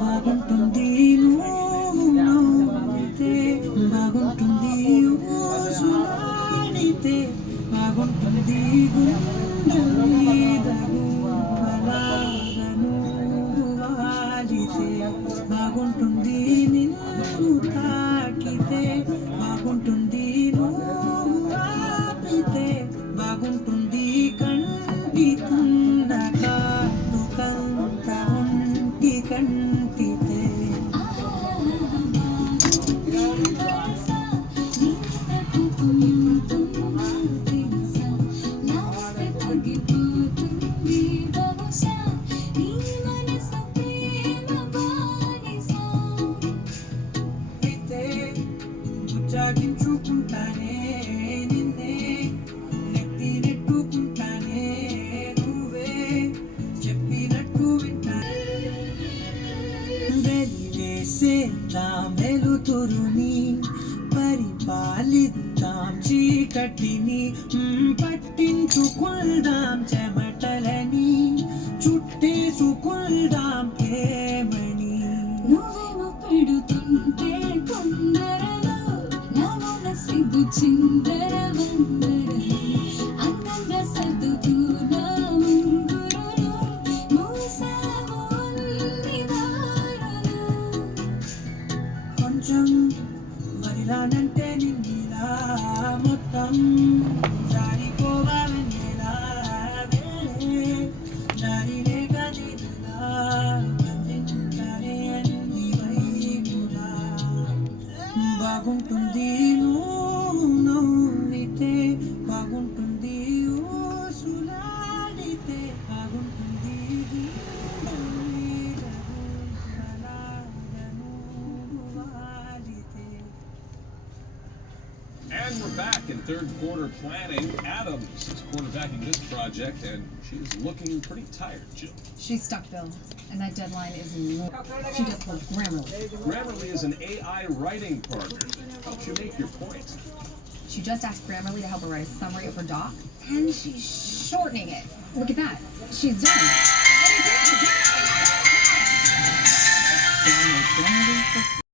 బాగుంటుంది నువ్వు నవ్వితే బాగుంటుంది ఊసులాడితే బాగుంటుంది గుండె మీద గువ్వలాగా నువ్వు వాలితే బాగుంటుంది నిన్ను తాకితే బాగుంటుంది నువ్వు ఆపితే బాగుంటుంది కంటి కుండ కాదు కంత ఒంటి కంటితే జాగించుకుంటానే నిన్నే నెత్తి నెట్టుకుంటానే నువ్వే చెప్పినట్టు వింటానే వెలివేసేద్దాం వెలుతురుని పరిపాలిద్దాం చీకటిని పట్టించుకుందాం చెమటలని చుట్టేసుకుందాం ప్రేమని నువ్వేమో పెడుతుంటే కొందరలో నవ్వుల సిగ్గు చిందర వందరలో అందంగా సర్దుతున్నా ముంగురులు మూసావు అన్ని దారులు కొంచెం మరిలానంటే నిన్నిలా మొత్తం జారిపోవాలనేలా వేరే దారి లేక నేనులా బంధించానే అన్ని వైపులా బాగుంటుంది నువ్వు నవ్వితే బాగుంటుంది ఊసులాడితే బాగుంటుంది గుండె మీద గువ్వలాగా నువ్వు వాలితే. And we're back in third quarter planning. Adams is quarterbacking this project, and she's looking pretty tired, Jill. She's stuck, Bill, and that deadline is long. She just pulled Grammarly. Grammarly is an AI writing partner. Helps you make your point. She just asked Grammarly to help her write a summary of her doc, and she's shortening it. Look at that. She's done. And it's